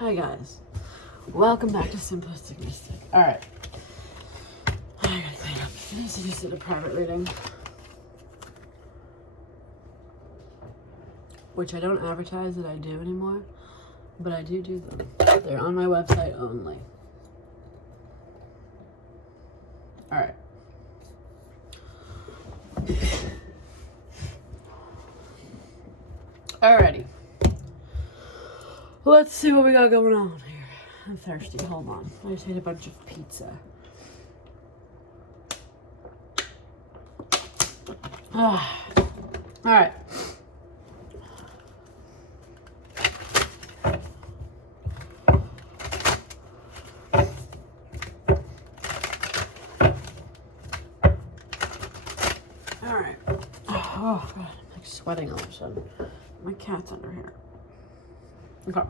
Hi guys, welcome back to Simplistic Mystic. Alright, I gotta clean up. I just did a private reading, which I don't advertise that I do anymore, but I do them. They're on my website only. Alright. Alrighty. Let's see what we got going on here. I'm thirsty. Hold on. I just ate a bunch of pizza. Alright. Alright. Oh, God. I'm like sweating all of a sudden. My cat's under here. Okay.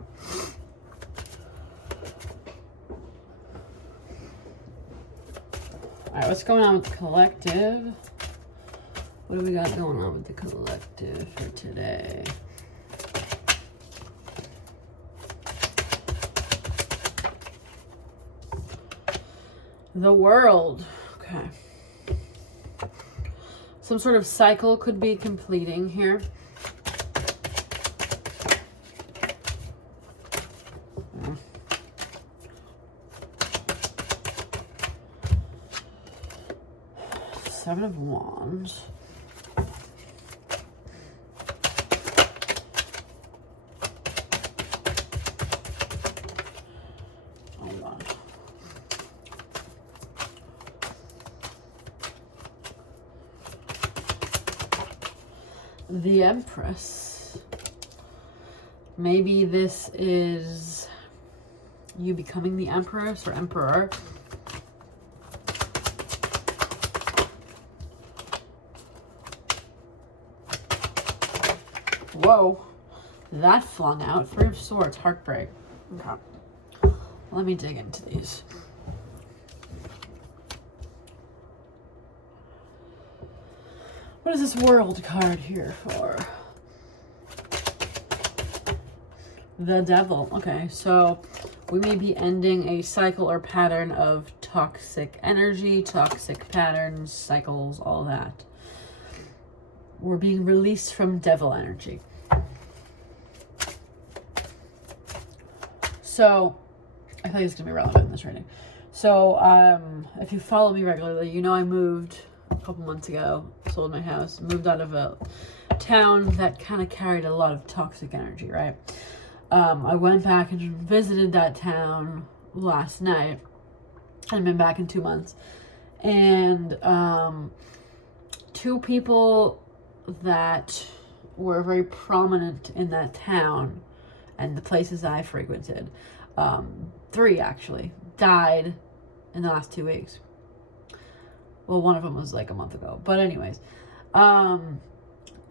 Alright, what's going on with the collective? What do we got going on with the collective for today? The world. Okay. Some sort of cycle could be completing here. Seven of Wands. Hold on. The Empress. Maybe this is you becoming the Empress or Emperor. Whoa, that flung out. Three of Swords, heartbreak. Okay. Let me dig into these. What is this World card here for? The Devil. Okay, so we may be ending a cycle or pattern of toxic energy, toxic patterns, cycles, all that. We're being released from devil energy. So, I think it's going to be relevant in this reading. So, if you follow me regularly, you know I moved a couple months ago, sold my house, moved out of a town that kind of carried a lot of toxic energy, right? I went back and visited that town last night. I've been back in 2 months. And two people that were very prominent in that town and the places I frequented, three actually, died in the last 2 weeks. Well, one of them was like a month ago. But anyways,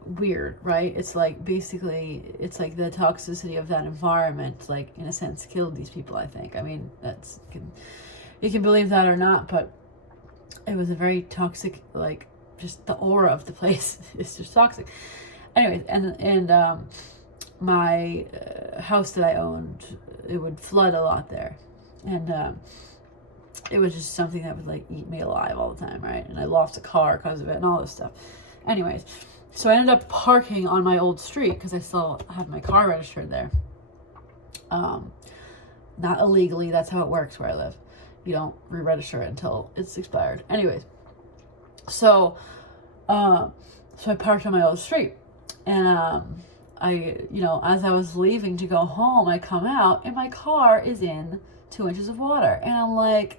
weird, right? It's like, basically, it's like the toxicity of that environment, like, in a sense, killed these people, I think. I mean, you can believe that or not, but it was a very toxic, like, just the aura of the place is just toxic. Anyways, and my house that I owned, it would flood a lot there. And it was just something that would, like, eat me alive all the time, right? And I lost a car because of it and all this stuff. Anyways, so I ended up parking on my old street because I still have my car registered there. Not illegally, that's how it works where I live. You don't re-register it until it's expired. Anyways, so I parked on my old street, and as I was leaving to go home, I come out and my car is in 2 inches of water, and I'm like,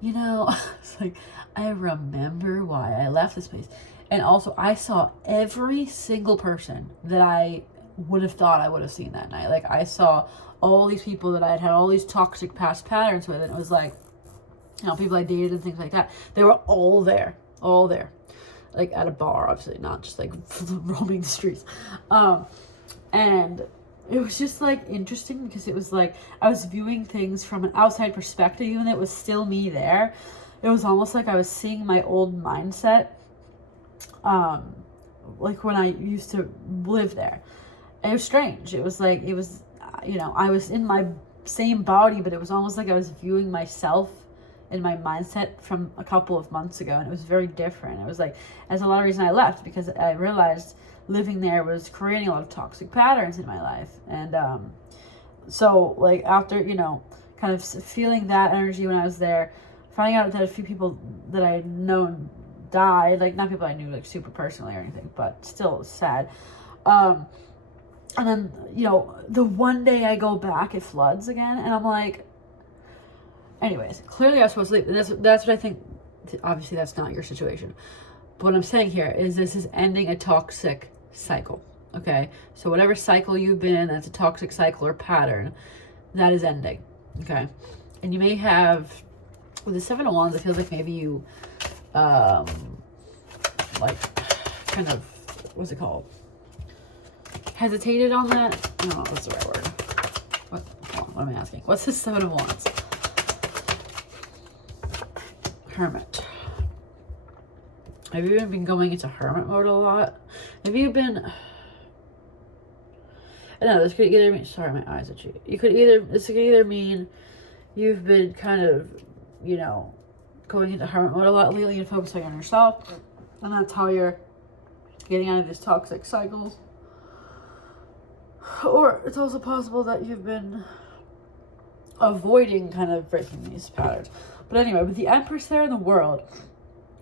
it's like, I remember why I left this place. And also, I saw every single person that I would have thought I would have seen that night. Like, I saw all these people that I had all these toxic past patterns with, and it was like, people I dated and things like that. They were all there. Like, at a bar, obviously, not just, like, roaming the streets. And it was just, like, interesting because it was, like, I was viewing things from an outside perspective, even though it was still me there. It was almost like I was seeing my old mindset, like when I used to live there. And it was strange. It was like, you know, I was in my same body, but it was almost like I was viewing myself in my mindset from a couple of months ago, and it was very different. It was like, there's a lot of reason I left, because I realized living there was creating a lot of toxic patterns in my life. And so like after, you know, kind of feeling that energy when I was there, finding out that a few people that I had known died, like not people I knew like super personally or anything, but still sad. And then, you know, the one day I go back, it floods again, and I'm like, anyways, clearly I was supposed to leave. That's what I think. Obviously, that's not your situation. But what I'm saying here is this is ending a toxic cycle, okay? So whatever cycle you've been in that's a toxic cycle or pattern, that is ending, okay? And you may have, with the Seven of Wands, it feels like maybe you, like, kind of, what's it called? Hesitated on that? I don't know if that's the right word. What am I asking? What's the Seven of Wands? Hermit. Have you been going into hermit mode a lot? Have you been... I don't know, this could either mean... Sorry, my eyes are itchy. This could either mean you've been kind of, you know, going into hermit mode a lot lately and focusing on yourself. And that's how you're getting out of these toxic cycles. Or it's also possible that you've been avoiding kind of breaking these patterns. But anyway, with the Empress there in the world,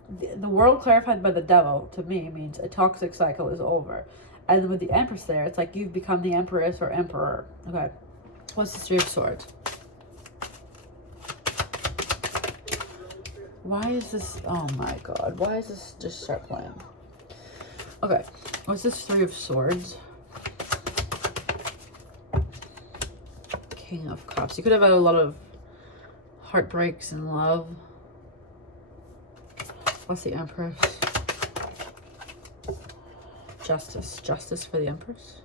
the world clarified by the devil, to me, means a toxic cycle is over. And with the Empress there, it's like you've become the Empress or Emperor. Okay. What's the Three of Swords? Why is this... Oh my god. Why is this just start playing? Okay. What's this Three of Swords? King of Cups. You could have had a lot of heartbreaks in love. What's the Empress? Justice. Justice for the Empress.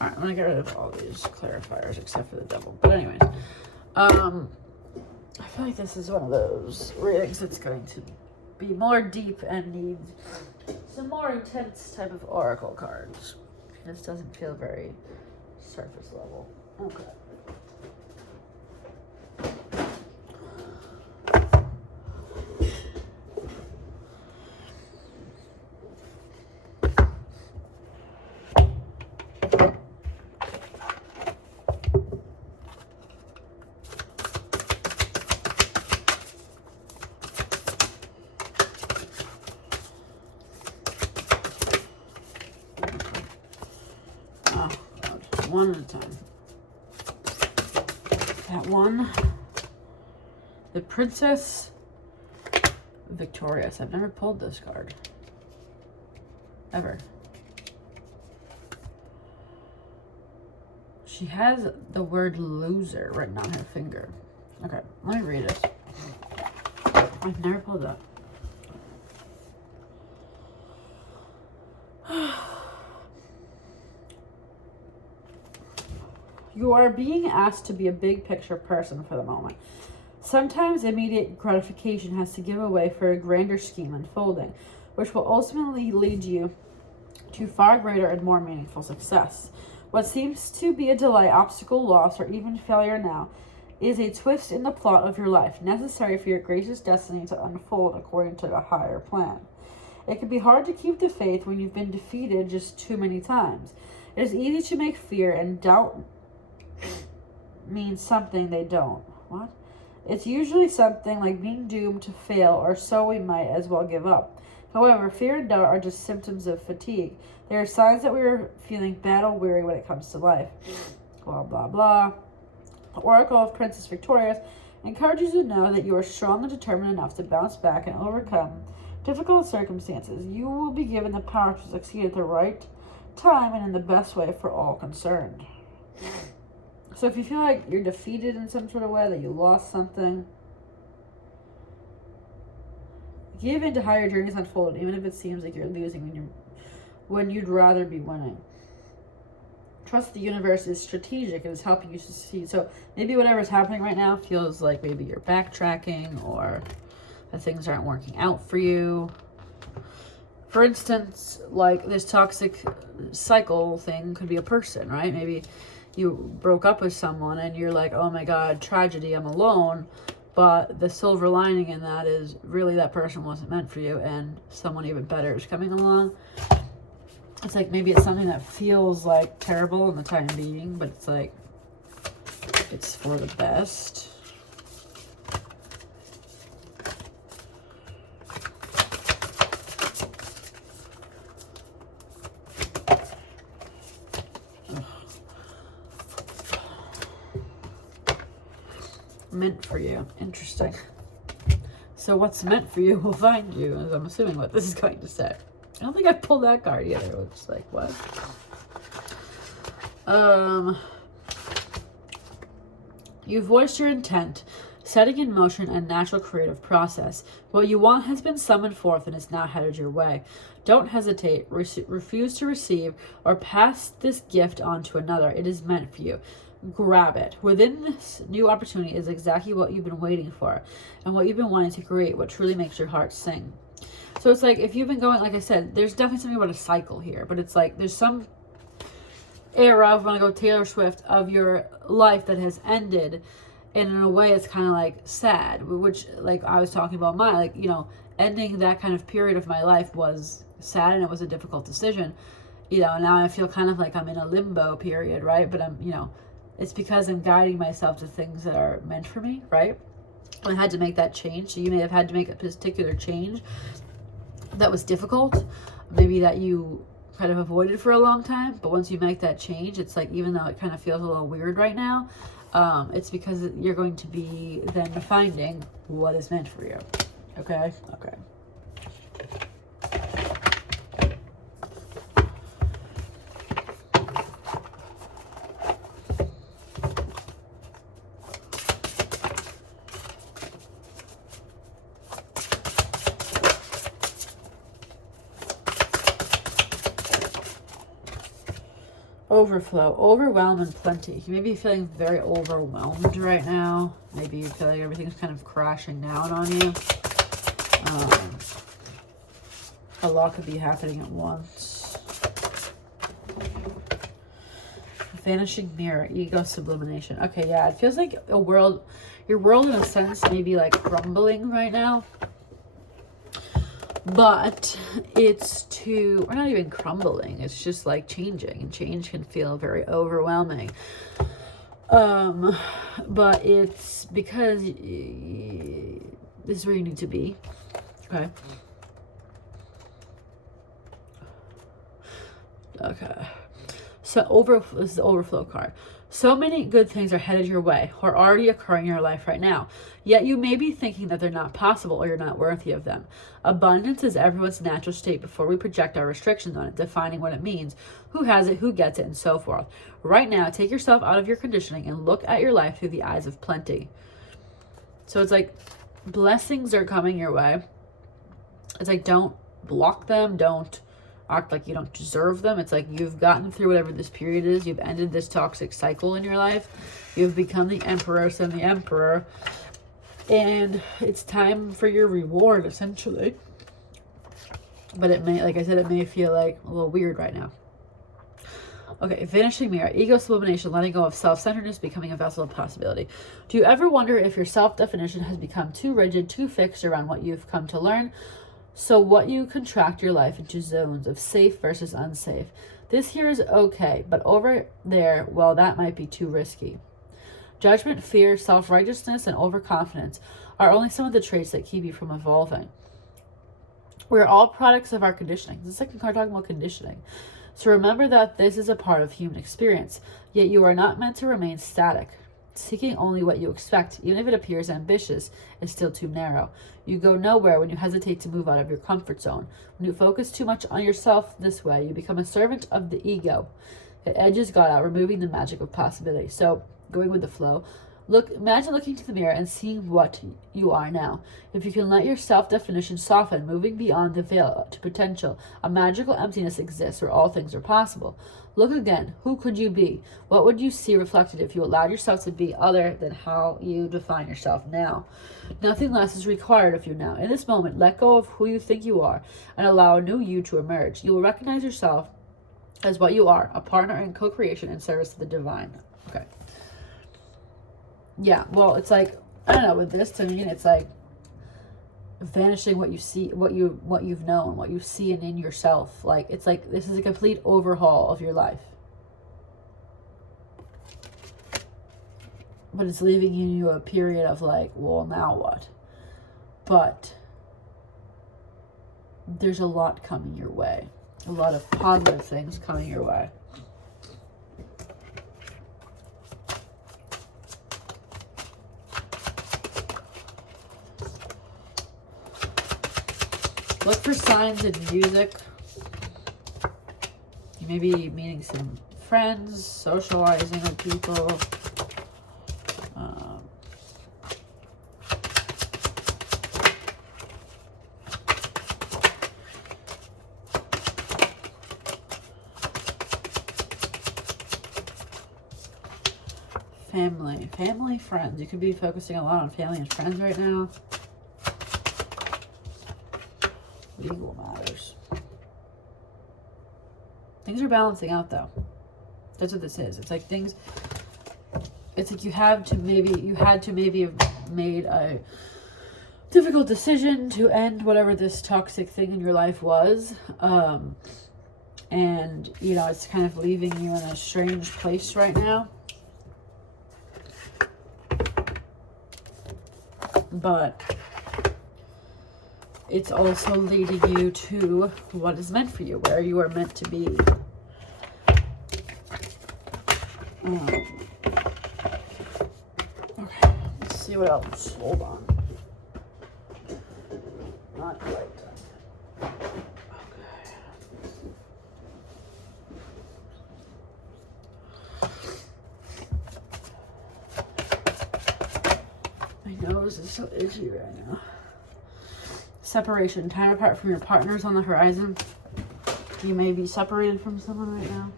Alright, I'm gonna get rid of all these clarifiers except for the devil. But anyways, I feel like this is one of those readings that's going to be more deep and needs some more intense type of oracle cards. This doesn't feel very surface level. Okay. One at a time. That one. The Princess Victorious. I've never pulled this card. Ever. She has the word loser written on her finger. Okay, let me read it. I've never pulled that. You are being asked to be a big picture person for the moment. Sometimes immediate gratification has to give away for a grander scheme unfolding, which will ultimately lead you to far greater and more meaningful success. What seems to be a delay, obstacle, loss, or even failure now is a twist in the plot of your life, necessary for your gracious destiny to unfold according to a higher plan. It can be hard to keep the faith when you've been defeated just too many times. It is easy to make fear and doubt means something they don't. What? It's usually something like being doomed to fail, or so we might as well give up. However, fear and doubt are just symptoms of fatigue. They are signs that we are feeling battle weary when it comes to life. Blah, blah, blah. The Oracle of Princess Victorious encourages you to know that you are strong and determined enough to bounce back and overcome difficult circumstances. You will be given the power to succeed at the right time and in the best way for all concerned. So if you feel like you're defeated in some sort of way, that you lost something, give in to how your journey's unfolded, even if it seems like you're losing when you'd rather be winning. Trust the universe is strategic and is helping you succeed. So maybe whatever's happening right now feels like maybe you're backtracking, or that things aren't working out for you. For instance, like this toxic cycle thing could be a person, right? Maybe you broke up with someone and you're like, oh my God, tragedy, I'm alone. But the silver lining in that is really that person wasn't meant for you and someone even better is coming along. It's like maybe it's something that feels like terrible in the time being, but it's like it's for the best. Meant for you. Interesting. So what's meant for you will find you, as I'm assuming what this is going to say. I don't think I pulled that card either. It's like, what? You voiced your intent, setting in motion a natural creative process. What you want has been summoned forth and is now headed your way. Don't hesitate, refuse to receive, or pass this gift on to another. It is meant for you. Grab it. Within this new opportunity is exactly what you've been waiting for and what you've been wanting to create, what truly makes your heart sing. So it's like, if you've been going, like I said, there's definitely something about a cycle here, but it's like there's some era, if I want to go Taylor Swift, of your life that has ended, and in a way it's kind of like sad, which, like I was talking about mine, like, you know, ending that kind of period of my life was sad and it was a difficult decision, you know. Now I feel kind of like I'm in a limbo period, right? But I'm, you know, it's because I'm guiding myself to things that are meant for me, right? I had to make that change. So you may have had to make a particular change that was difficult, maybe that you kind of avoided for a long time. But once you make that change, it's like, even though it kind of feels a little weird right now, it's because you're going to be then finding what is meant for you. Okay? Okay. Overflow, overwhelm, and plenty. You may be feeling very overwhelmed right now. Maybe you feel like everything's kind of crashing down on you. A lot could be happening at once. Vanishing mirror, ego sublimation. Okay, yeah, it feels like your world in a sense may be like crumbling right now. But it's or not even crumbling, it's just like changing, and change can feel very overwhelming. But it's because this is where you need to be. Okay. Okay. So this is the overflow card. So many good things are headed your way or already occurring in your life right now. Yet you may be thinking that they're not possible or you're not worthy of them. Abundance is everyone's natural state before we project our restrictions on it, defining what it means, who has it, who gets it, and so forth. Right now, take yourself out of your conditioning and look at your life through the eyes of plenty. So it's like blessings are coming your way. It's like, don't block them. Don't act like you don't deserve them. It's like you've gotten through whatever this period is. You've ended this toxic cycle in your life. You've become the empress and the emperor. And it's time for your reward, essentially. But it may, like I said, it may feel like a little weird right now. Okay, vanishing mirror, ego sublimation, letting go of self-centeredness, becoming a vessel of possibility. Do you ever wonder if your self-definition has become too rigid, too fixed around what you've come to learn? So what you contract your life into zones of safe versus unsafe. This here is okay, but over there, well, that might be too risky. Judgment, fear, self-righteousness, and overconfidence are only some of the traits that keep you from evolving. We're all products of our conditioning. This is second card talking about conditioning. So remember that this is a part of human experience, yet you are not meant to remain static. Seeking only what you expect, even if it appears ambitious, is still too narrow. You go nowhere when you hesitate to move out of your comfort zone. When you focus too much on yourself this way, you become a servant of the ego. It edges God out, removing the magic of possibility. So, going with the flow, imagine looking to the mirror and seeing what you are now. If you can let your self-definition soften, moving beyond the veil to potential, a magical emptiness exists where all things are possible. Look again. Who could you be? What would you see reflected if you allowed yourself to be other than how you define yourself now? Nothing less is required of you now. In this moment, let go of who you think you are and allow a new you to emerge. You will recognize yourself as what you are, a partner in co-creation and service to the divine. Okay. Yeah, well, it's like, I don't know, with this, to me, it's like vanishing what you see, what you've known, what you see in yourself. Like, it's like, this is a complete overhaul of your life. But it's leaving you a period of like, well, now what? But there's a lot coming your way. A lot of positive things coming your way. Look for signs in music. You may be meeting some friends, socializing with people. Family, friends. You could be focusing a lot on family and friends right now. Legal matters. Things are balancing out, though. That's what this is. It's like things. It's like you had to maybe have made a difficult decision to end whatever this toxic thing in your life was, and you know, it's kind of leaving you in a strange place right now. But it's also leading you to what is meant for you, where you are meant to be. Okay, let's see what else. Hold on. Not quite done. My nose is so itchy right now. Separation. Time apart from your partners on the horizon. You may be separated from someone right now.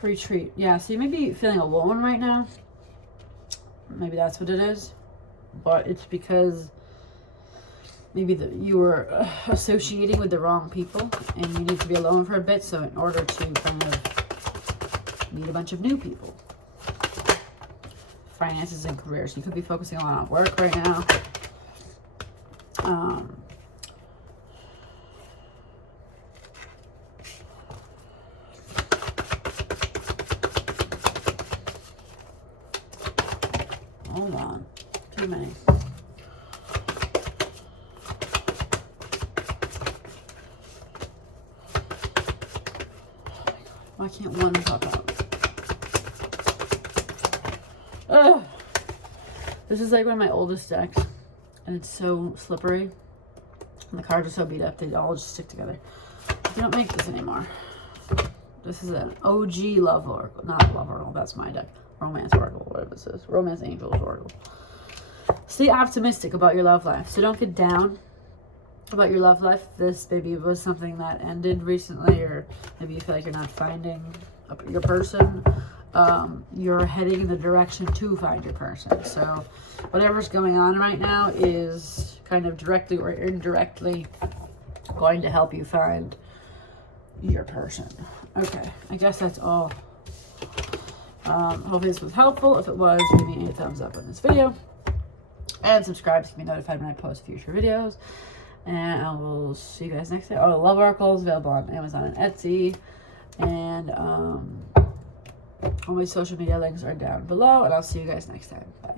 Retreat. Yeah, so you may be feeling alone right now. Maybe that's what it is. But it's because maybe you were associating with the wrong people and you need to be alone for a bit, so in order to kind of meet a bunch of new people. Finances and careers. You could be focusing a lot on work right now. Hold on. Too many. Why can't one pop out? Ugh. This is like one of my oldest decks, and it's so slippery. And the cards are so beat up, they all just stick together. We don't make this anymore. This is an OG love oracle. Not love oracle, that's my deck. Romance oracle, whatever this is. Romance angels oracle. Stay optimistic about your love life. So don't get down about your love life. This maybe was something that ended recently, or maybe you feel like you're not finding your person. You're heading in the direction to find your person. So whatever's going on right now is kind of directly or indirectly going to help you find your person. Okay, I guess that's all. Hopefully this was helpful. If it was, give me a thumbs up on this video and subscribe to be notified when I post future videos. And I will see you guys next time. Oh, Love Oracles available on Amazon and Etsy. And all my social media links are down below. And I'll see you guys next time. Bye.